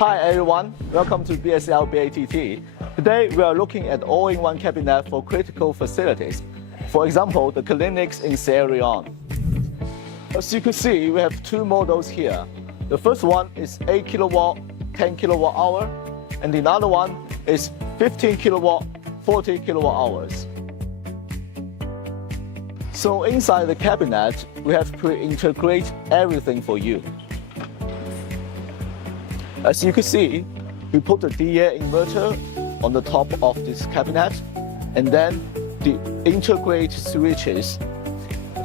Hi everyone, welcome to BSLBATT. Today we are looking at all-in-one cabinet for critical facilities. For example, the clinics in Sierra Leone. As you can see, we have two models here. The first one is 8 kilowatt, 10 kilowatt hour, and the other one is 15 kilowatt, 40 kilowatt hours. So inside the cabinet, we have pre-integrate everything for you. As you can see, we put the Deye inverter on the top of this cabinet, and then the integrate switches.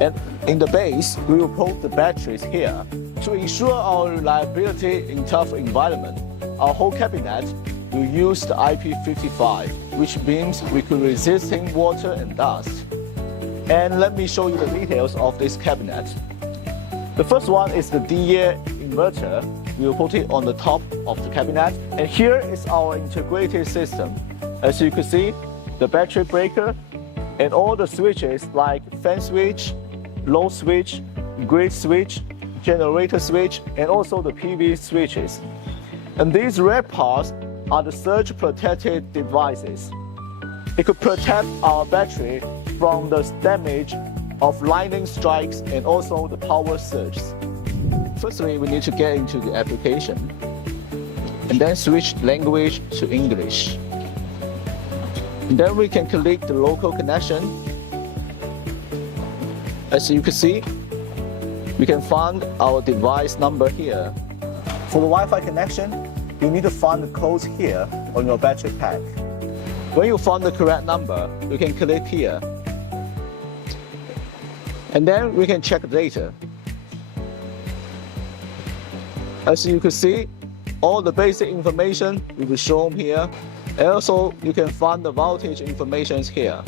And in the base, we will put the batteries here. To ensure our reliability in tough environment, our whole cabinet will use the IP55, which means we could resisting water and dust. And let me show you the details of this cabinet. The first one is the Deye inverter. We will put it on the top of the cabinet. And here is our integrated system. As you can see, the battery breaker and all the switches like fan switch, load switch, grid switch, generator switch, and also the PV switches. And these red parts are the surge protected devices. It could protect our battery from the damage of lightning strikes and also the power surges. Firstly, we need to get into the application and then switch language to English. And then we can click the local connection. As you can see, we can find our device number here. For the Wi-Fi connection, you need to find the codes here on your battery pack. When you find the correct number, you can click here. And then we can check the data. As you can see, all the basic information will be shown here. And also, you can find the voltage information here.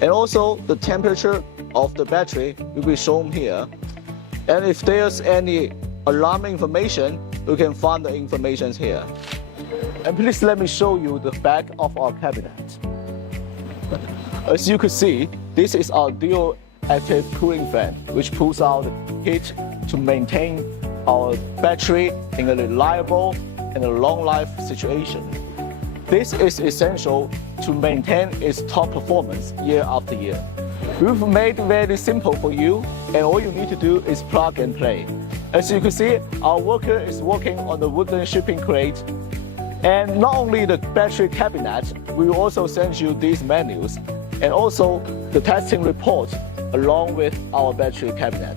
And also, the temperature of the battery will be shown here. And if there's any alarm information, you can find the information here. And please let me show you the back of our cabinet. As you can see, this is our dual active cooling fan, which pulls out heat to maintain our battery in a reliable and a long life situation. This is essential to maintain its top performance year after year. We've made it very simple for you, and all you need to do is plug and play. As you can see, our worker is working on the wooden shipping crate. And not only the battery cabinet, we will also send you these menus and also the testing report along with our battery cabinet.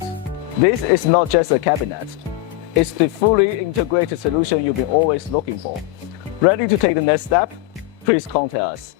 This is not just a cabinet. It's the fully integrated solution you've been always looking for. Ready to take the next step? Please contact us.